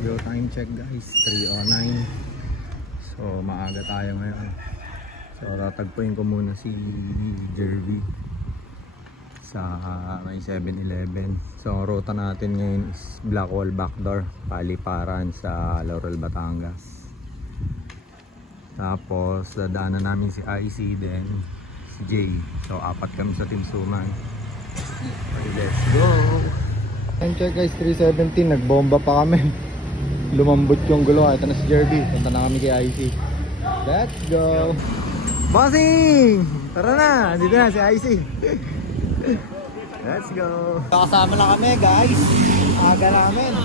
Go time check guys, 3:09. So maaga tayo ngayon. So tatagpuin ko muna si Jervy sa may 7-Eleven. So ang ruta natin ngayon is Blackwall Backdoor, Paliparan sa Laurel, Batangas. Tapos dadaanan namin si IC then si Jay. So apat kami sa Team Suman. Okay, let's go! Time check guys, 3:17. Nagbomba pa kami. Lumambot yung gulo. Ito na si Jervy. Punta na kami kay IC. Let's go! Bossing! Tara na! Dito na si IC. Let's go! Kasama na kami guys. Aga namin.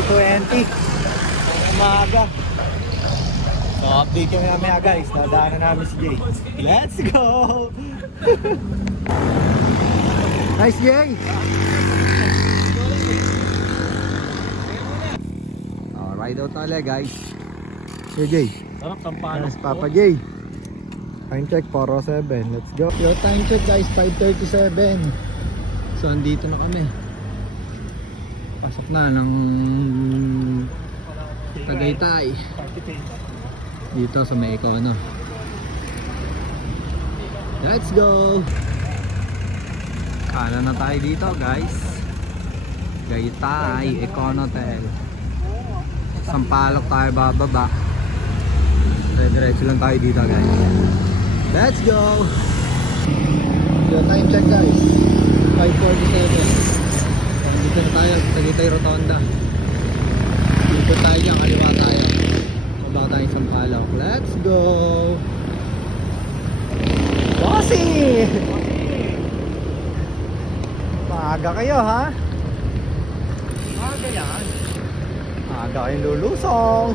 3:20. Umaga. So update kami namin guys. Nadaanan namin si Jay. Let's go! Nice Jay! Ride out na ulit guys. Hey Jay. Sarap Sampalo. Yes, Papa Jay. Time check 4:07. Let's go. Yo, time check guys, 5:37. So andito na kami. Pasok na ng Tagaytay. Dito sa may Econo. Let's go. Kanan na tayo dito guys. Tagaytay Econotel. Sampalok tayo bababa. Diretso lang tayo dito guys. Let's go! So time check guys, 5:47. So dito na tayo, Tagaytay Rotonda. Dito tayo dyan, kaliwa tayo. Baka tayo Sampalok. Let's go! Bossy! Maaga kayo ha? Maaga yan. Maaga kayong lulusong.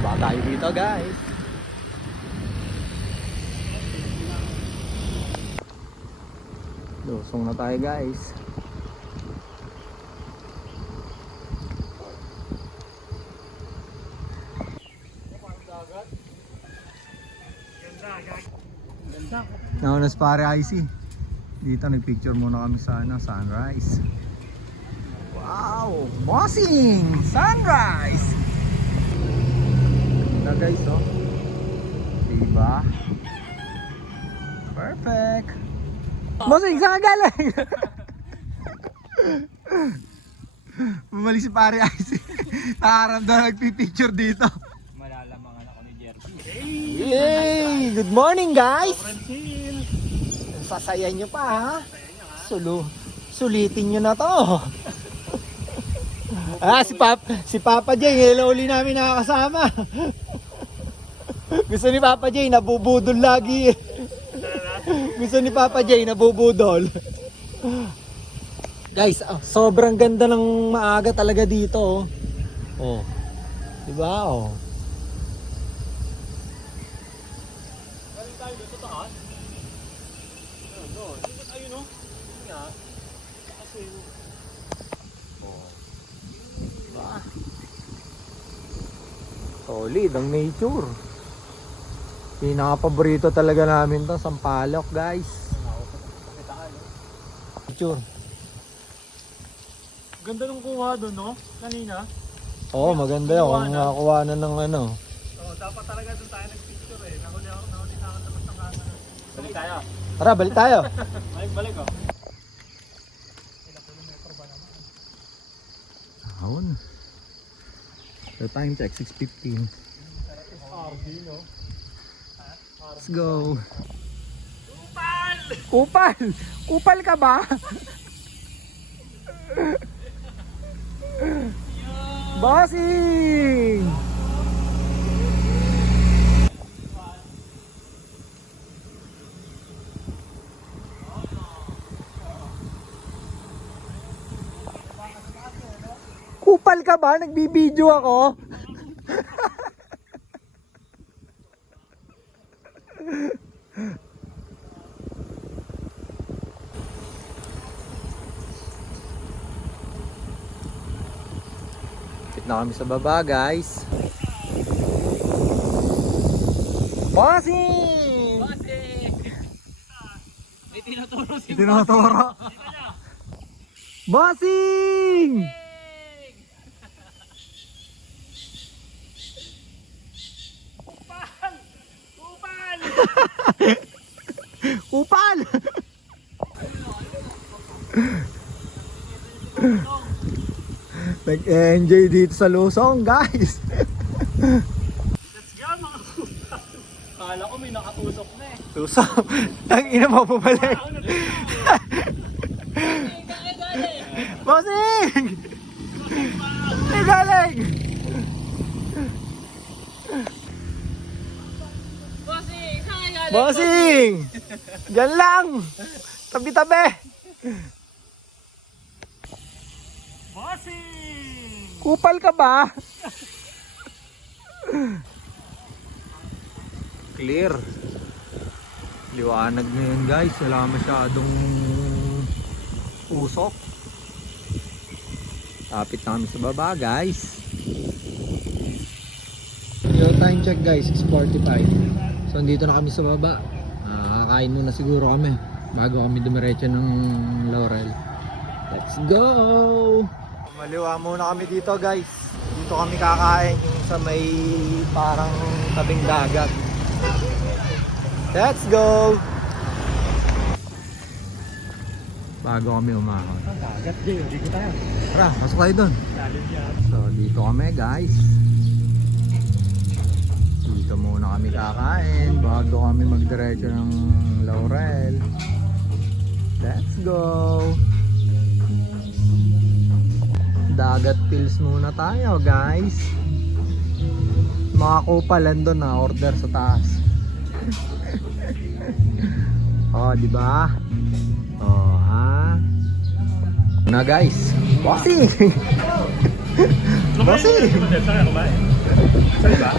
Baka tayo dito guys. Lusong na tayo guys. Naunas pare IC. Dito nagpicture muna kami sa sunrise. Wow! Bossing! Sunrise! Na guys oh. Diba? Perfect! Bossing! Saan ka galing? Bumalik si pare IC. Nakaramdam nagpipicture dito. Malalamangan ako ni Jervy. Yay! Good morning guys! Sasayan nyo pa ha? Sulitin nyo na to. Si Papa Jay, hello uli namin nakakasama. Gusto ni Papa Jay, nabubudol lagi. Gusto ni Papa Jay, nabubudol. Guys, sobrang ganda ng maaga talaga dito. Oh. Diba? Oh. Solid ang nature. Pinaka-paborito talaga namin to, Sampalok guys. Nature. Ganda nung kuha doon, no? Kanina. Oo, maganda yun. Kung nakakuha na ng ano. Oo, dapat talaga doon tayo nag-picture eh. Nahuli na ako tapos ng ano. Balik tayo. Tara, balik tayo. Balik oh. Ahon. So time check, 6:15. Let's go. Kupal! Kupal! Kupal ka ba? Bossing! Kupal ka ba? Nagbibideo ako. Na kami sa baba guys. Bossing! Bossing! May tinuturo si Tinuturo. Bossing! Upal! Upal! Upal! Nag-enjoy dito sa Luzon, guys. Let's go mga kupal. Kala ko may nakatusok na eh. Luzon. Tangina mo pumalik. Ako na Bossing! Ay, galing! Bossing, saan ka galing? Bossing! Diyan lang! Tabi-tabi! Bossing! Kupal ka ba? Clear. Liwanag na yun, guys. Wala masyadong usok. Tapit na kami sa baba, guys. Yo, time check, guys. 6:45. So, andito na kami sa baba. Kakain muna siguro kami bago kami dumiretso ng Laurel. Let's go! Maliwa muna kami dito, guys. Dito kami kakain yung sa may parang tabing dagat. Let's go! Bago kami umahon. Dagat din, hindi ko tayo. Tara, pasok tayo dun. Lalim yan. So, dito kami, guys. Dito muna kami kakain bago kami magdiretso ng Laurel. Let's go! Dagat pills muna tayo, guys. Mga kupalan doon na order sa taas. Oh, di ba? Oh, ha? Na, guys. Bossing! Bossing! Saan ka kumain? Saan ba?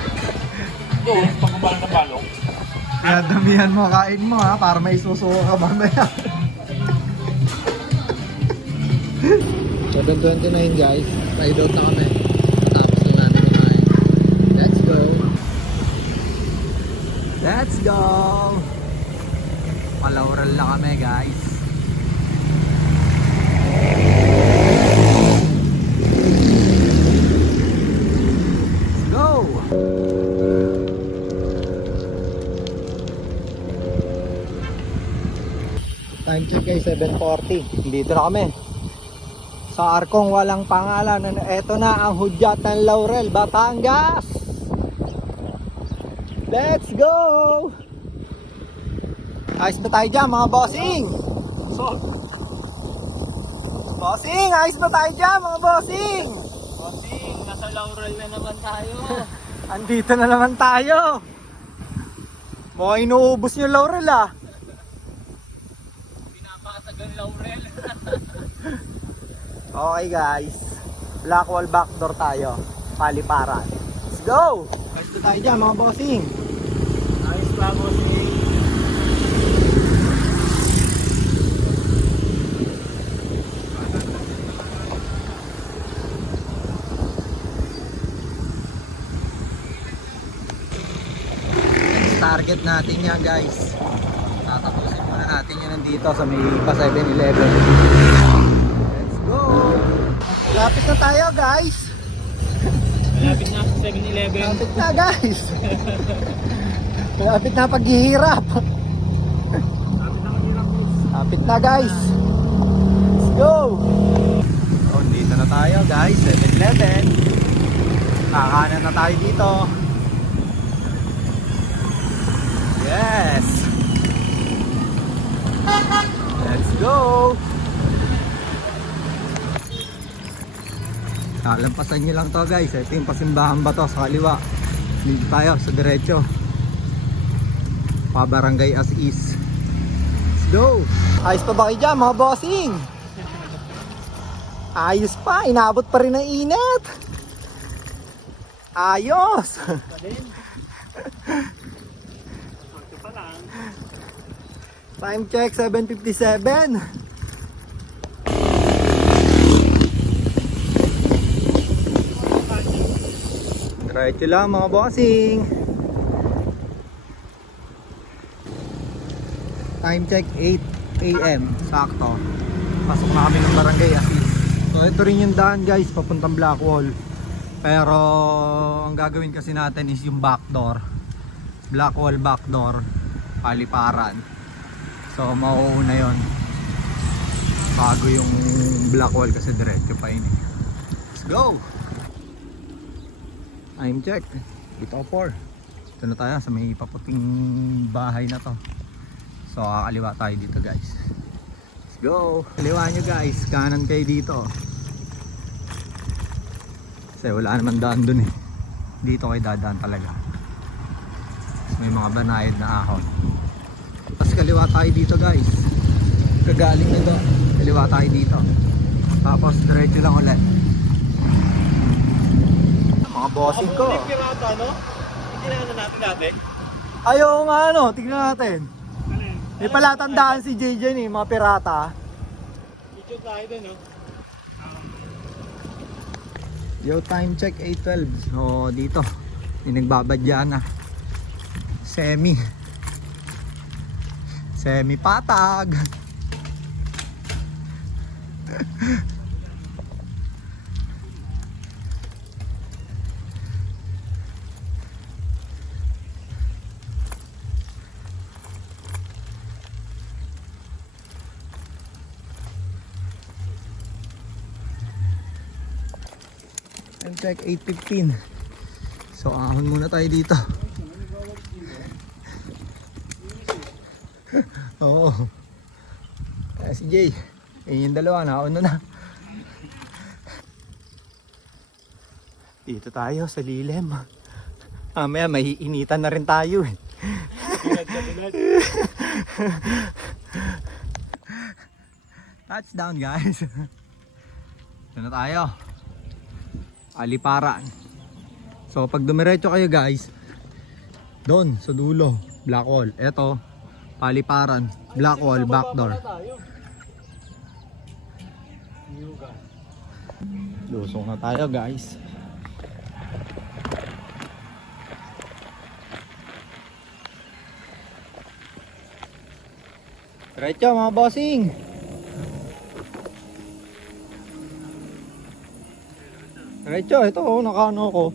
Doon, pagkubalan ng balong. Kaya damihan mo kain mo, ha, para may susuko ka mamaya. 7:29, guys. Ride out na kami. Tapos na namin kumain. Let's go! Let's go! Palaural na kami, guys. Let's go! Time check, guys, 7:40. Dito na kami sa arkong walang pangalan. Ito na ang hudyat ng Laurel, Batangas. Let's go! Ayos ba tayo dyan, mga bossing? Bossing, ayos ba tayo dyan, mga bossing? Bossing, nasa Laurel na naman tayo. Andito na naman tayo. Mukhang inuubos yung Laurel, ah. Pinapakatagal Laurel. Okay, guys, Blackwall backdoor tayo. Paliparan. Let's go! Ayos ba tayo dyan, mga bossing? Ayos ba, bossing? Target natin yan, guys. Tatapusin muna natin yan nandito sa may pa 7-Eleven. Let's go! Lapit na tayo, guys. Malapit na sa 7-Eleven. Lapit na, guys. Lapit na paghihirap. Lapit na, guys. Let's go! So, dito na tayo, guys. 7-Eleven. Kakanan na tayo dito. Yes! Let's go! Kalampasan nyo lang to, guys. Ito yung pasimbahan ba to sa kaliwa. Dito tayo sa diretso. Pabarangay as is. Let's go! Ayos pa ba kayo dyan, mga bossing? Ayos pa, inabot pa rin ang init. Ayos! Time check, 7:57. Diretso lang, mga bossing. Time check, 8 AM. Sakto. Pasok na kami ng barangay, Asis. So ito rin yung daan guys, papuntang Blackwall. Pero ang gagawin kasi natin is yung backdoor. Blackwall backdoor, paliparan. So mauuna yon bago yung Blackwall kasi diretso pa yun. Let's go! Time check, 8:04. Ito na tayo sa may paputing bahay na to. So kakaliwa tayo dito guys. Let's go! Kaliwa nyo guys, kanan kayo dito. Kasi wala naman daan dun eh. Dito kayo dadaan talaga. May mga banayad na ahon. Tapos kaliwa tayo dito guys. Kagaling na doon. Kaliwa tayo dito. Tapos diretso lang ulit. Mga bossing ko. Ang pirata, no? Hindi na natin dati. Ayaw nga ano, tignan natin. Ano yun? May palatandaan si JJ eh, mga pirata. YouTube tayo din, no? Yo, time check 8:12. So dito, yung nagbabadya na. Semi patag. Time check 8:15. So ahon muna tayo dito. Oo. Kaya si Jay, yung dalawa na na. Dito tayo sa lilim. Mamaya may initan na rin tayo eh. Touchdown guys. Ito na tayo. Aliparan. So pag dumiretso kayo guys, doon sa dulo, Blackwall. Ito, paliparan, Blackwall, backdoor. Lusong na tayo guys. Diretso mga bossing. Diretso, ito oh, nakaano ko.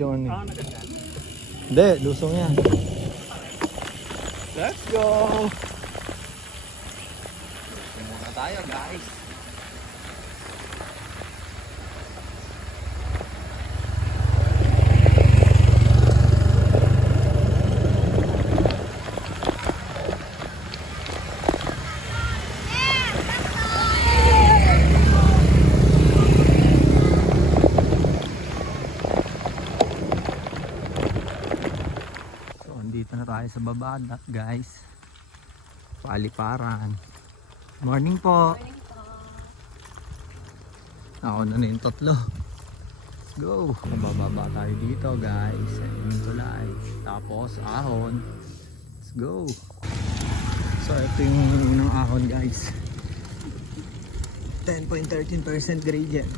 Yun eh. Hindi, lusong yan. Let's go! Lusong muna tayo guys. Dito na tayo sa baba guys. Paliparan. Morning po. Ako na yung tatlo. Let's go. Bababa tayo dito guys. Ito light. Tapos ahon. Let's go. So ito yung unang ahon guys. 10.13% gradient.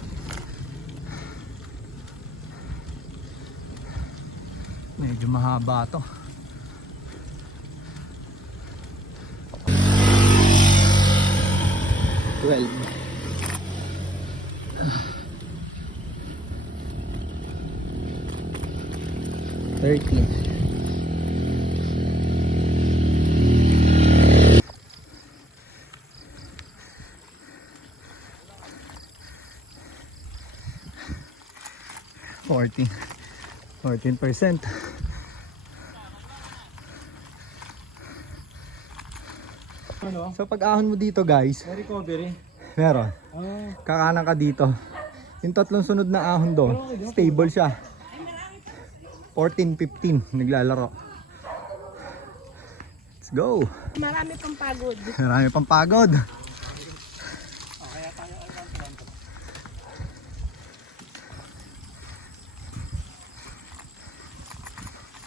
Medyo mahaba to. 12. 13. 14%. Ano? So pag ahon mo dito guys, May recovery. meron. Ah. Kakanan ka dito. Yung tatlong sunod na ahon doon, stable siya. 14-15 naglalaro. Let's go. Marami pang pagod. Marami pang pagod.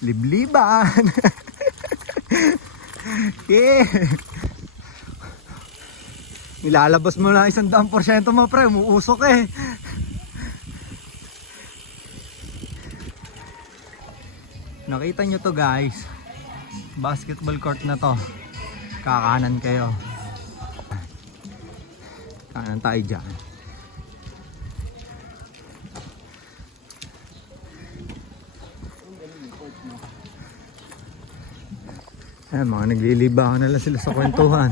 Libliban. Yeah. Nilalabas mo na 100% mo pre, umuusok eh. Nakita nyo to guys, basketball court na to. Kakanan kayo. Kanan tayo dyan. Ayan, mga naglilibahan na lang sila sa kwentuhan.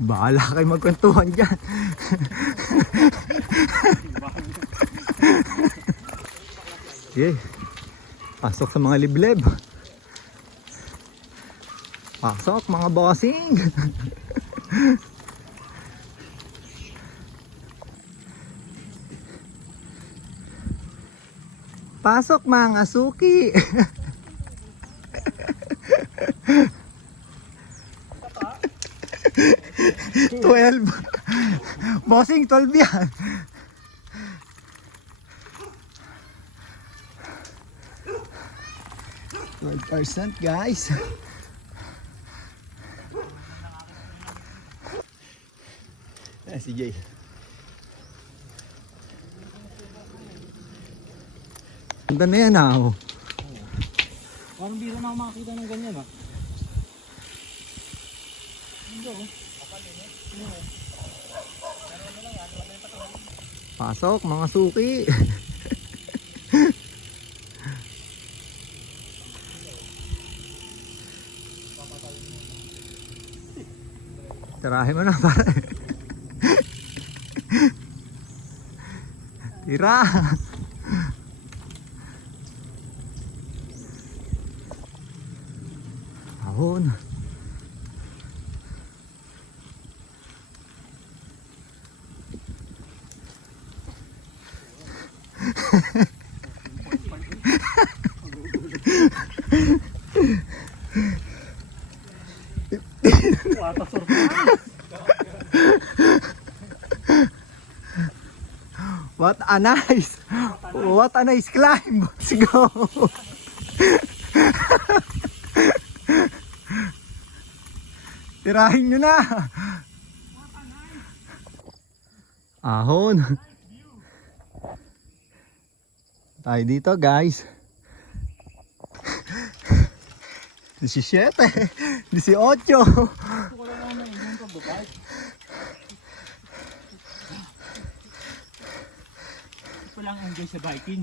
Bahala kayo magkwentuhan dyan. Sige, pasok sa mga liblib. Pasok mga bossing. Pasok mga suki. 12. Bossing, 12 yan. %, guys. Si Jay. Ganda na yan ah. Parang biro na ako makakita ng ganyan ah. Pasok mga suki. Tirahin mo na pare. Tira. Ahon. What a nice climb. Let's go. Tirahin nyo na. Ahon. Tayo dito guys. 17, 18. Ito lang enjoy sa biking.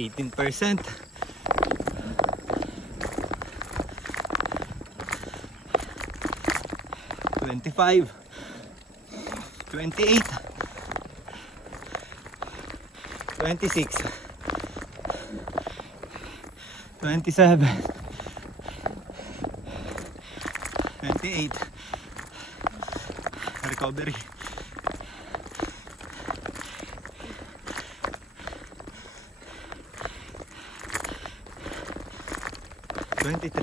%. 25, 28, 26, 27, 28. Recovery. 23.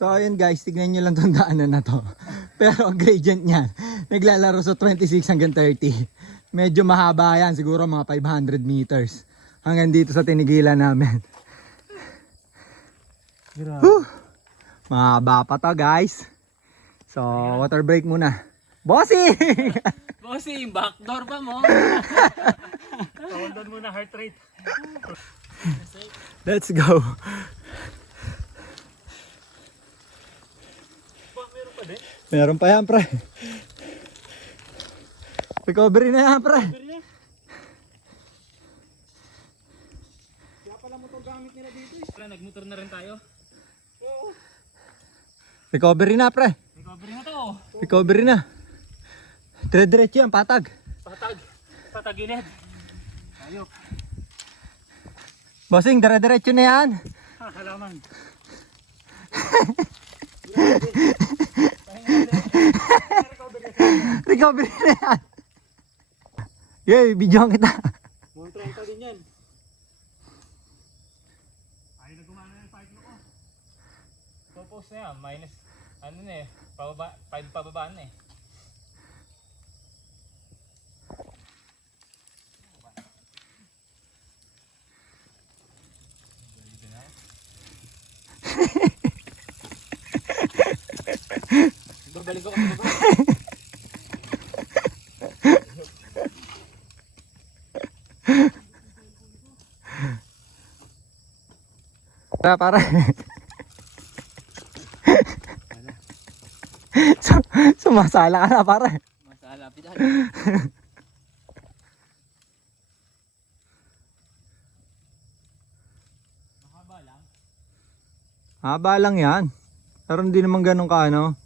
So ayun guys, tignan nyo lang tong daanan na to. Pero ang gradient niyan, naglalaro sa 26 hanggang 30. Medyo mahaba yan, siguro mga 500 meters. Hanggang dito sa tinigilan namin. Whew! Mahaba pa to guys. So water break muna. Bossy! Bossy, backdoor pa mo. Tawandan mo na heart rate. Let's go. Meron pa din? Meron pa yan pre. Recovery na yan pre. gamit nila dito eh. Pre, nagmotor na rin tayo. Oo. Recovery na, pre. Recovery na to. Oh. Recovery na. Dire-diretso yan, patag. Patag. Patagilid. Ayok. Bossing, dire-diretso na yan. Ha, halaman. Recovery na yan. Yay, videoan kita. Buong 30 din yan. Ay, nagumana yung fight mo ko. Propose na yan, minus, ano na eh, pababa, 5 pababaan na eh. Babalik ako sa baba. Para. Sumasala ka na, pare. Masala, pidan. Mahaba lang. Haba lang yan. Pero hindi naman ganun ka, ano.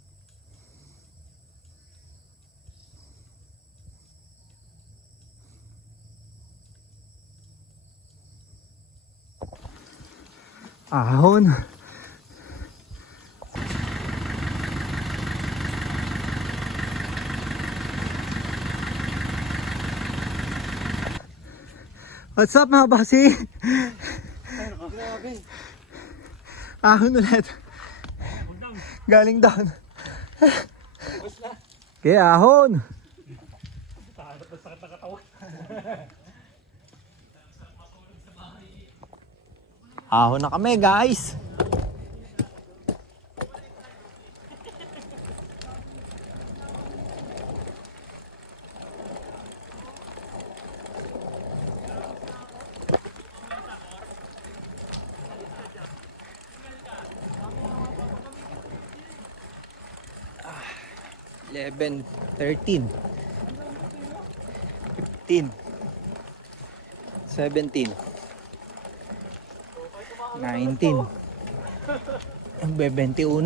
Ahon. What's up mga basi? Grabe. Ahon ulit. Galing down. Kaya ahon. Sakit na katawan. Ahon na kami, guys. Ah, 11, 13, 15, 17. 19. Ang 21.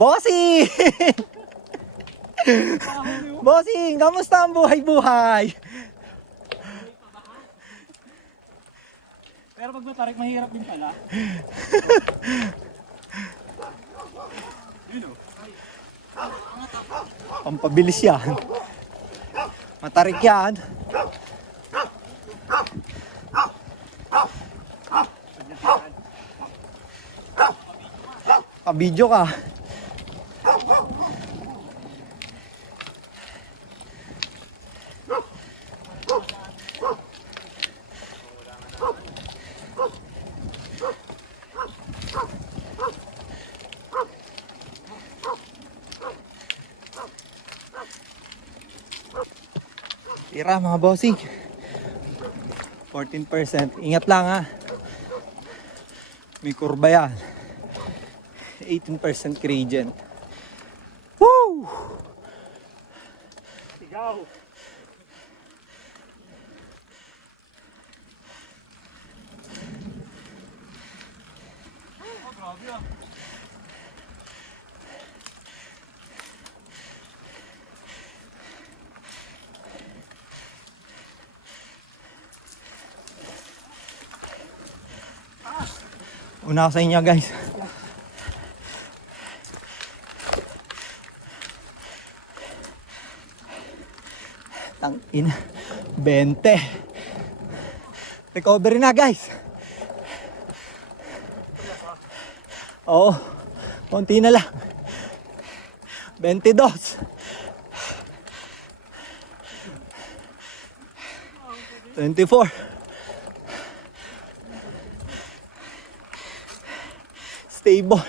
Bossing! Bossing, kamusta ang buhay-buhay? Pero pag matarik, mahirap din pala. Pampabilis yan. Matarik yan. Kabidyo ka. Tira mga bossing. 14%. Ingat lang ha. May kurba yan. 18% gradient. Woo! Sigaw. Oh, grabe ah. Una ako sa inyo guys. Tangin. 20. Recovery na guys. Oo. Konti na lang. 22. $24. Stable.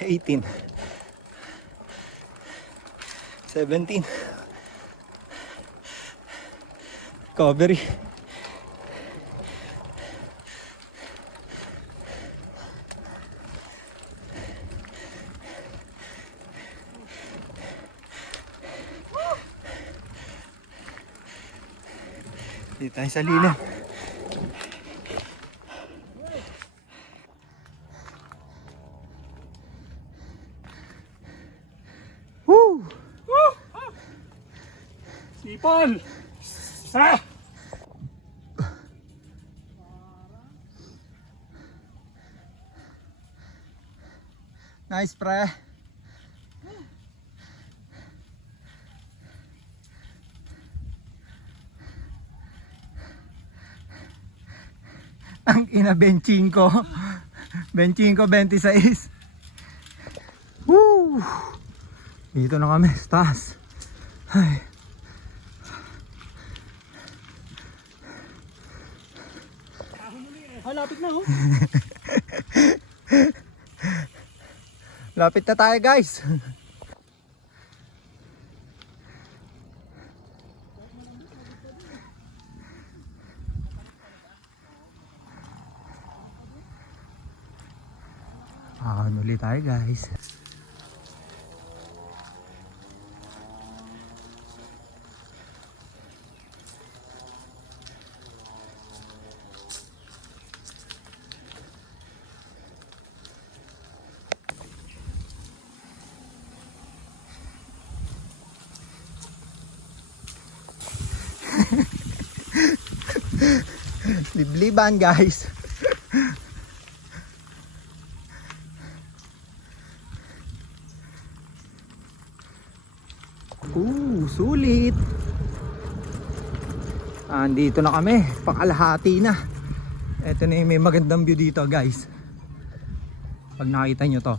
18, 17, recovery, 'di tayo sa lilim. Woo! Sipol! Ah! Nice, pre. Ang ina, benching ko. Benching ko 26. Woo! Dito na kami sa taas. Ay. Ah, lapit na oh. Lapit na tayo, guys. Ulit tayo, guys. Libliban, guys. Sulit. Andito na kami, pakalahati na. Ito na yung may magandang view dito, guys. Pag nakita nyo to,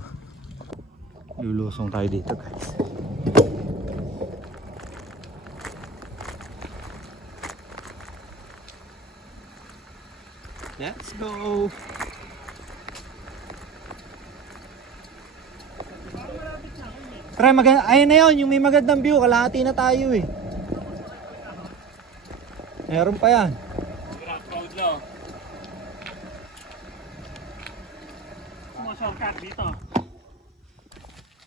lulusong tayo dito, guys. Let's go. Pre, ayun na yun, yung may magandang view, kalahati na tayo eh. Meron pa yan. Proud lang. Shortcut dito.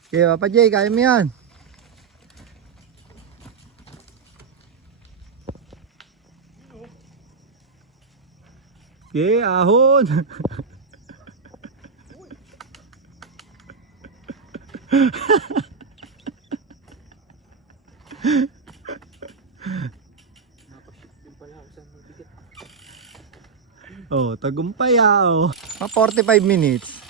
Okay, Papa Jay, kaya mo yan. Okay, ahon. Oh, tagumpay oh. 45 minutes.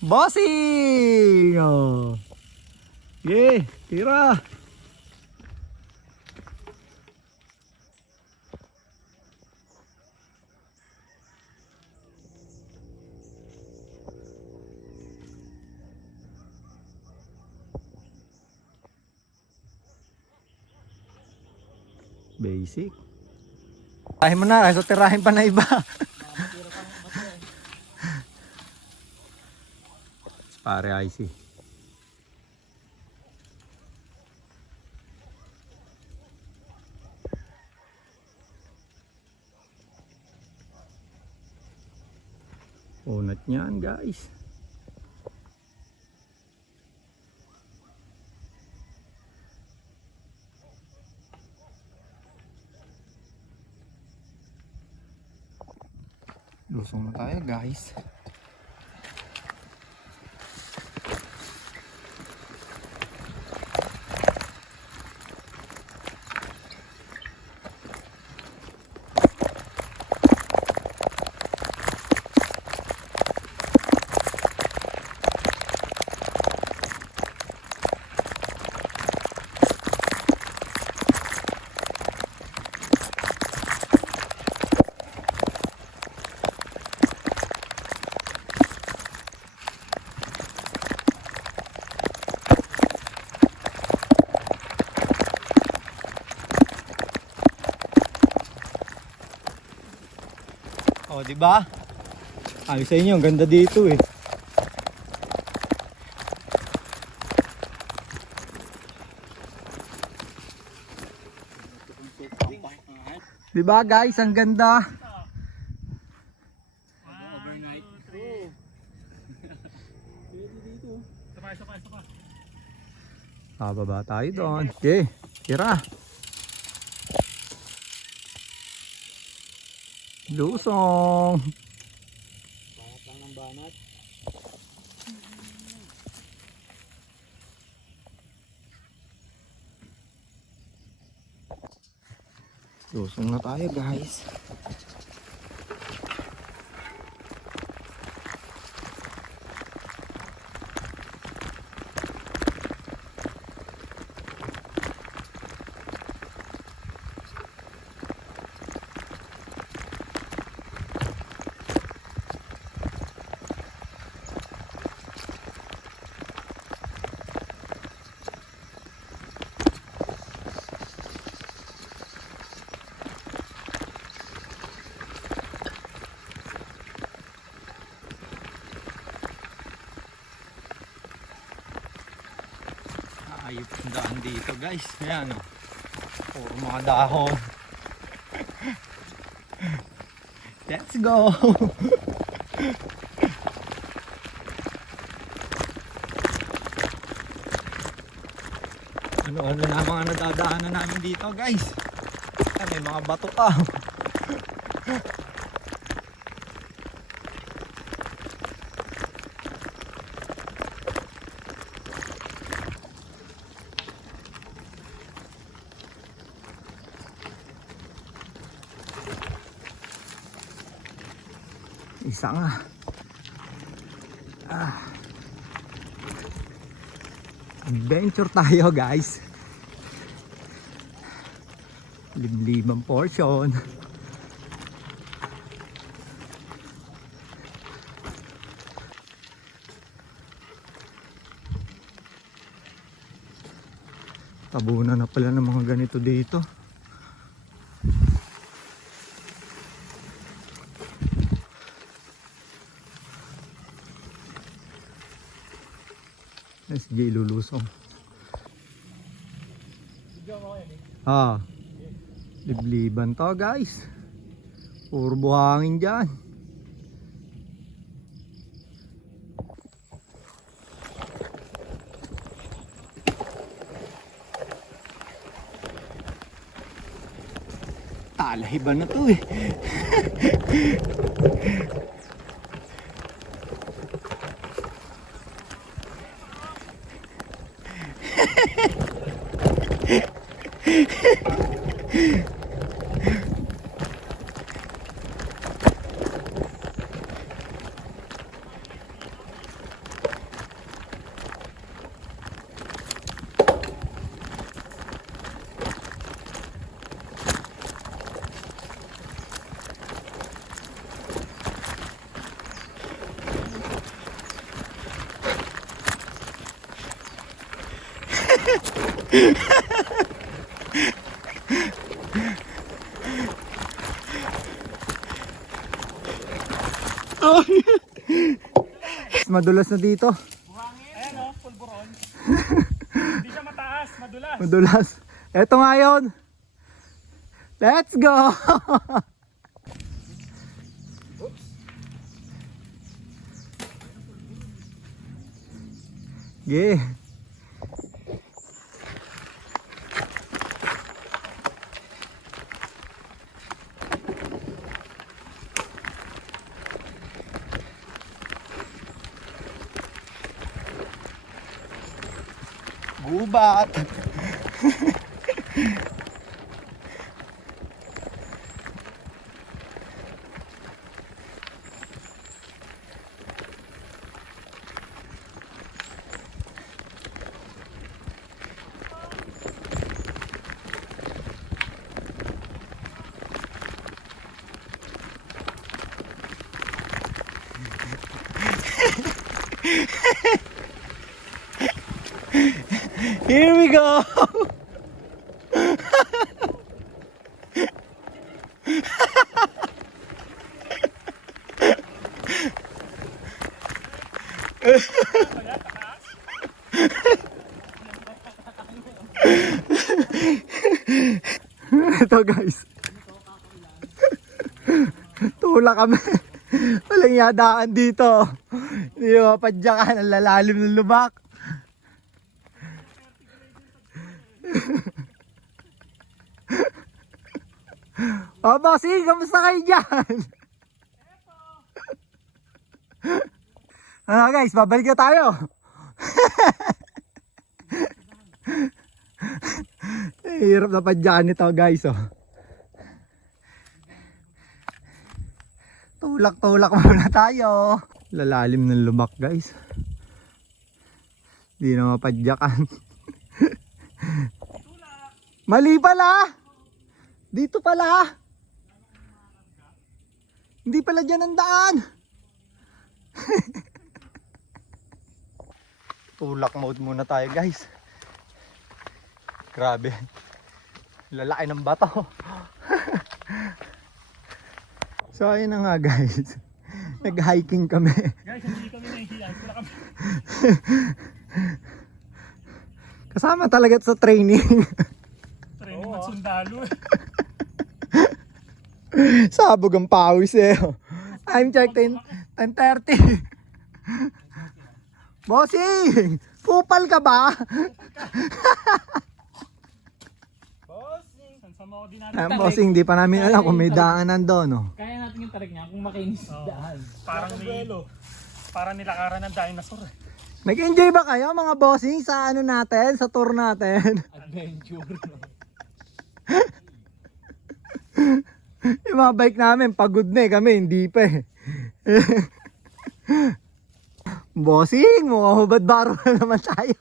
Bossing! Oh. Yeah, tira. Basic. Tirahin mo na, so tirahin pa na iba. Pare IC. Unat niyan, guys. Lusong na tayo, guys. Oh, di ba? Sabi sa inyo, ang ganda dito eh. Di ba guys, ang ganda. Overnight. Sabay. Bababa tayo doon. Okay, tira. Lusong. Banat lang ng banat. Lusong na tayo guys. Ayop ang daan dito guys. Ayan o. Puro mga dahon. Let's go! Ano na mga nadadaanan namin dito guys. Ay, may mga bato pa. Isa nga. Adventure tayo guys. Liblibang portion. Tabunan na pala ng mga ganito dito. SJ lulusong. Libliban to guys. Puro buhangin dyan. Talahiban na to eh. Madulas na dito. Ayan o, pulburon. Hindi siya mataas, madulas. Madulas. Eto nga yun. Let's go! Yeah. Gubat. Here we go. Ito guys. Tula kami. Walang yadaan dito. Hindi mapadyakan. Ang lalalim ng lubak. O, bossing, kamusta kayo dyan? Ano guys, babalik na tayo. Hirap na padyakan nito guys, oh. Tulak-tulak muna tayo. Lalalim ng lubak guys. Hindi na mapadyakan. Mali pala. Dito pala. Hindi pala dyan ang daan. Tulak mode muna tayo guys. Grabe. Lalaki ng bato. So ayun na nga guys. Nag-hiking kami. Guys, hindi kami nahihiyan. Sila kami. Kasama talaga sa training. Training ng sundalo. Sabog ang pawis eh. I'm check 10:30. Bossing! Kupal ka ba? Sama ko din natin. Bossing, di pa namin alam kung may daanan doon. No? Kaya natin yung tarik niya kung makinis daan. Parang may... Parang nilakaran ng dinosaur. Nag-enjoy ba kayo mga bossing sa ano natin, sa tour natin? Adventure. Yung mga bike namin, pagod na eh, kami, hindi pa eh. Bossing, mukhang hubad baro na naman tayo.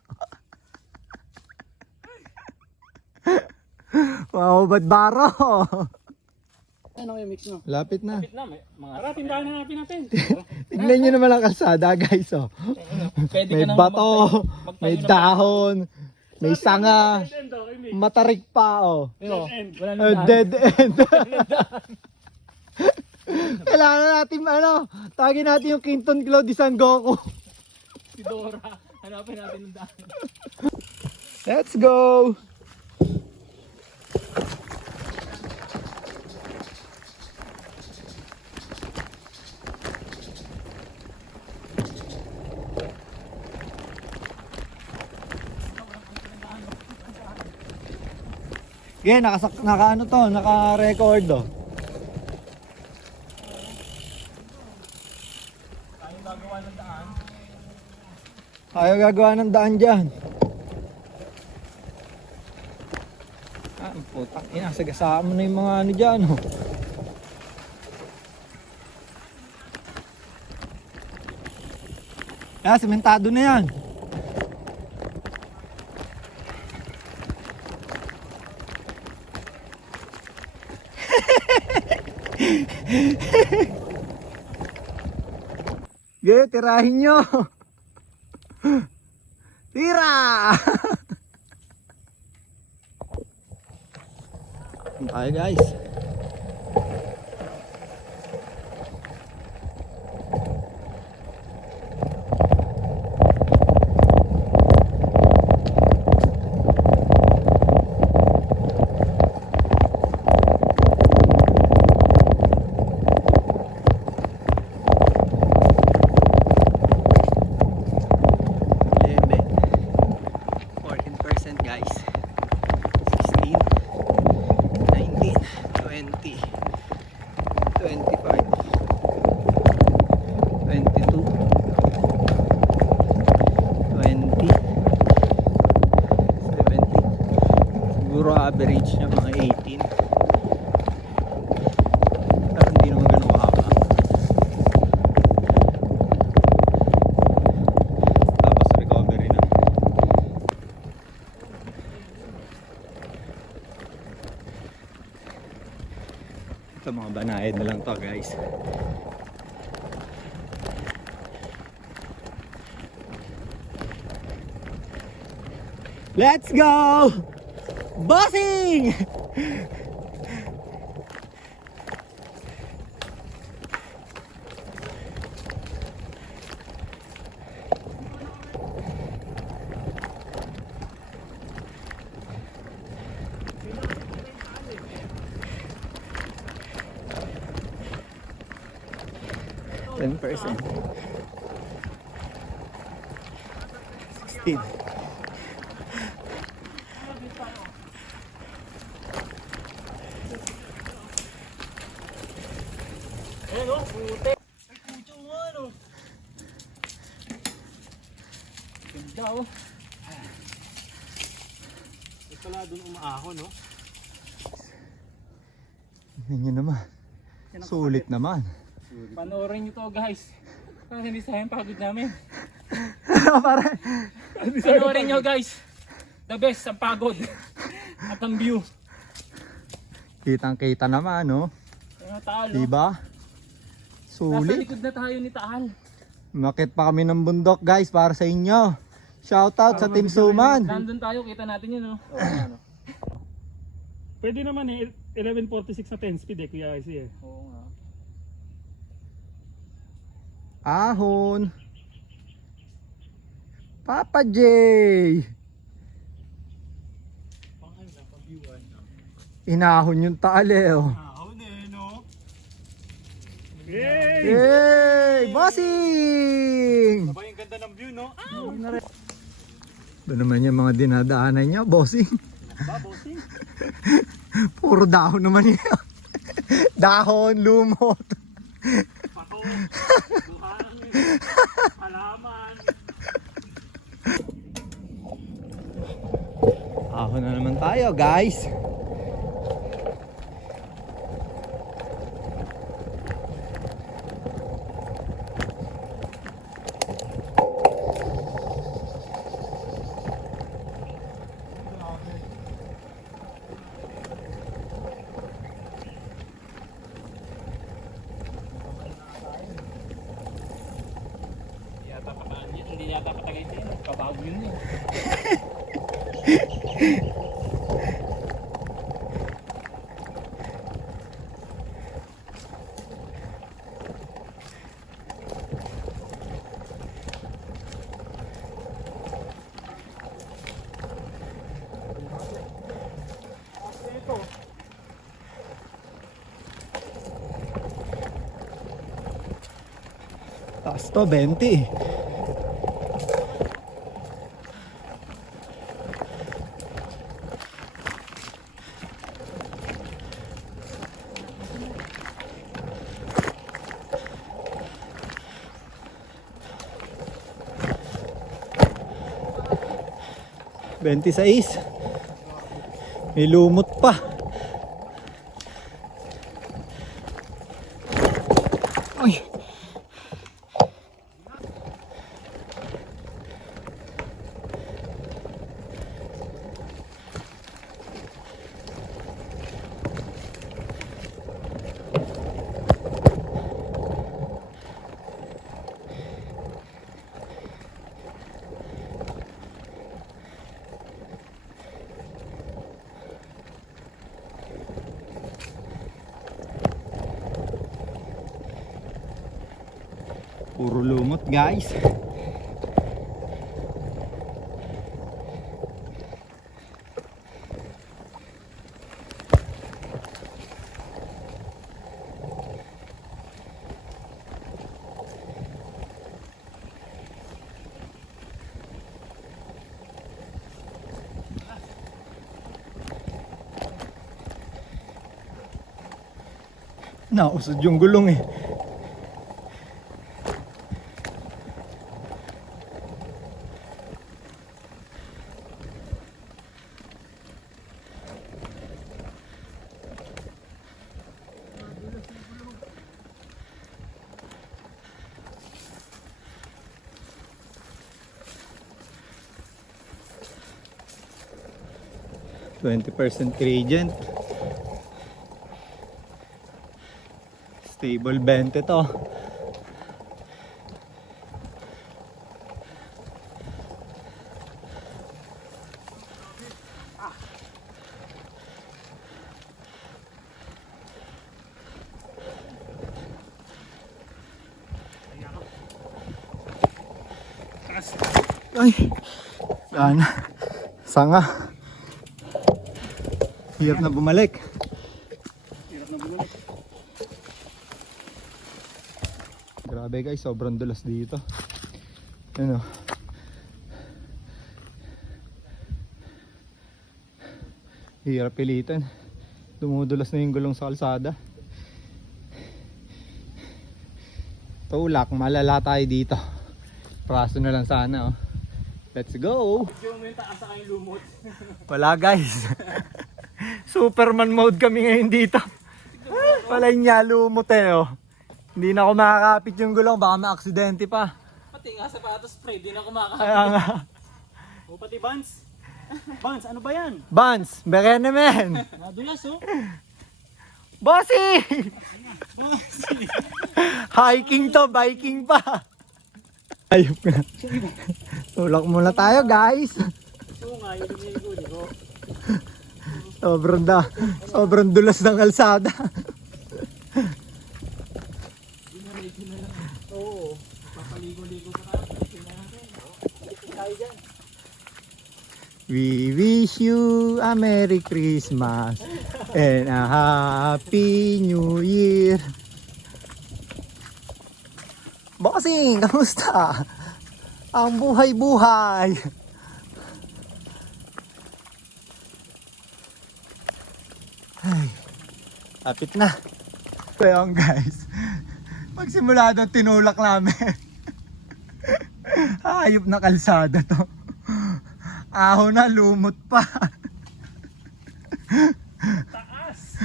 Mukhang hubad baro. Ano yung mix no? Lapit na. Kapit na, mga... Tara, tindahan na natin. Tignan nyo naman ang kalsada guys. Oh. Pwede May ka nang bato, magtayo may ng- dahon, may sanga, Dead end, okay, Mick. matarik pa. Oh. Ayun, end. wala nang daan. Dead end. Kailangan natin tawagin natin yung Quinton Cloud di San Goku. Si Dora. Hanapin natin ng daan. Let's go. Yeah, naka-record oh. Ayaw gagawa ng daan dyan. Ah, putang ina, sagasaan mo na yung mga ano dyan oh. Ah, sementado na yan. Sige, tirahin nyo. Tira! Tayo guys. Average niya mga 18. Pero hindi naman ganun kahaba. Tapos recovery na. Ito mga banayad na lang to guys. Let's go! Bossing! 10%. 16. Ayan o, puti. Ay, puto nga no. Ganda o. Ito pala doon umaahon no. Tingnan nyo naman. Sulit naman. Panoorin nyo to guys. Para hindi sayang pagod namin. Pare. Panoorin nyo guys. The best ang pagod. At ang view. Kitang kita naman, no? Yung Taal, no? Diba? Nasa Sulit. likod na tayo ni Taal. Makit pa kami ng bundok, guys, para sa inyo. Shoutout sa Team Suman. Nandun tayo, kita natin yun, no? Pwede naman eh, 1146 na 10 speed eh, Kuya IC eh. Oo nga. Ahon. Papa J. Panganda, pag-viewan na. Inahon yung tali, oh. Ahon eh, no? Yay! Yay! Bossing! Sabay yung ganda ng view, no? Ito naman yung mga dinadaanan niya, bossing. Ba, bossing? Puro dahon naman yun. Dahon, lumot. Pato, buhangin, halaman. Ahon na naman tayo, guys. Hindi yata patagay din. Kabago yun eh. Taas to, 20. May lumot pa. Ay. Puro lumot, guys. Nausod yung gulong eh. %, gradient. Stable 20 to. Ay, sana. Sanga. Hirap na bumalik. Hirap na bumalik. Grabe Grabe guys, sobrang dulas dito. Ano? Hirap pilitan. Dumudulas na yung gulong sa kalsada. Tulak, malala tayo dito. Praso na lang sana, oh. Let's go! Medyo may taas sa kayong lumot. Wala guys. Superman mode kami ngayon dito. Wala niya lumot eh, oh. Hindi na ako makakapit yung gulong, baka ma-aksidente pa. Pati nga sapatos pre, di na kumakain. Kaya nga. O pati Vans. Vans, ano ba yan? Vans, bekene men. Nadulas oh. Bossy! Hiking to, biking pa. Ayop na. Tulak muna tayo guys. Oo nga, yung lumigo, di ko. Sobrang dulas ng kalsada. Oo. Papaligo-ligo pa tayo. Tayo dyan. We wish you a Merry Christmas and a Happy New Year. Bossing, kamusta? Ang buhay-buhay. Ay, lapit na. Kaya guys, magsimula doon tinulak namin. Hayop na kalsada to. Aho na, lumot pa. Taas!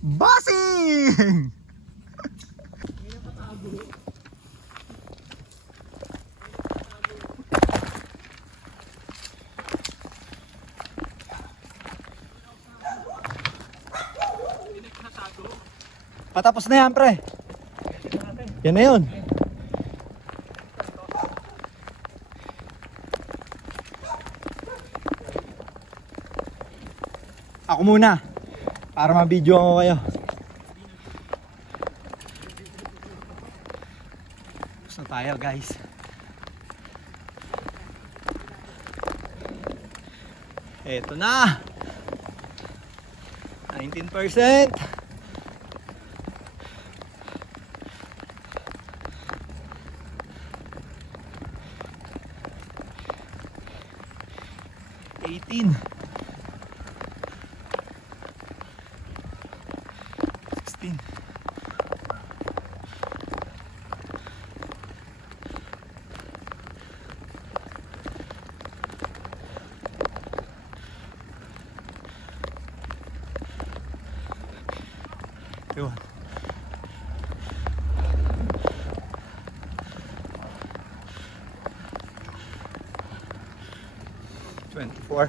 Bossing! Patapos na yan, pre. Yan na yun. Ako muna. Para ma-video ko kayo. Gusto tayo, guys. Eto na. 19%. $18. 16. Yun. $24.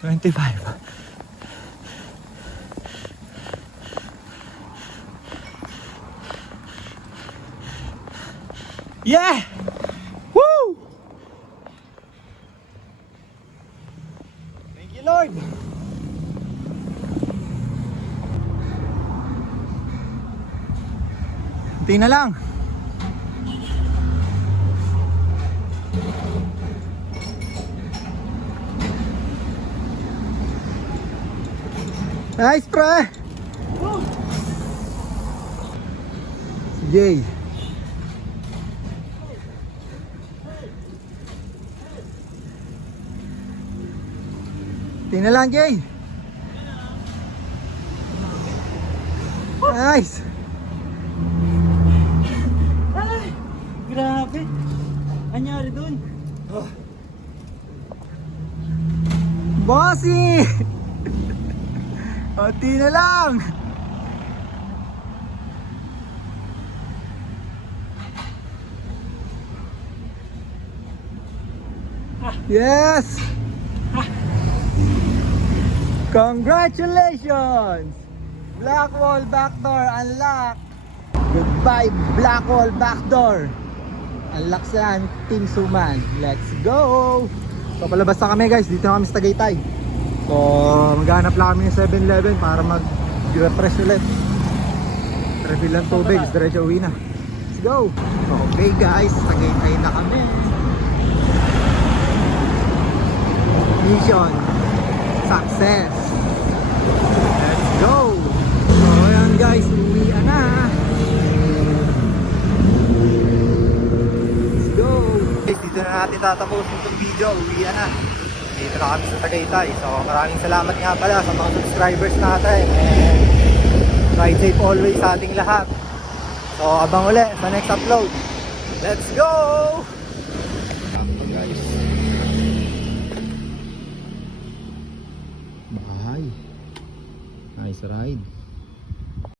$25. Yeah! Woo! Thank you, Lord. Hinti na lang. Nice, pre! Jay. Tingnan lang, Jay. Nice. Ay! Grabe! Anyari dun? Bossy! Oti na lang. Yes! Congratulations! Blackwall backdoor unlock. Goodbye Blackwall backdoor. Unlock saan Team Suman. Let's go! So palabas na kami guys. Dito na kami sa Tagaytay. So maghanap lang kami ng 7-Eleven para mag-refresh ulit. Refill ng tubig. Diretso uwi na. Let's go! Okay guys, Tagaytay na kami. Mission success. Let's go! So ayan guys, uwian na. Let's go! Guys, dito na natin tatapusin itong video. Uwian na. Dito na kami sa Tagaytay. So maraming salamat nga pala sa mga subscribers natin. And ride safe always sa ating lahat. So abang uli sa next upload. Let's go! Guys. Bahay. Nice ride.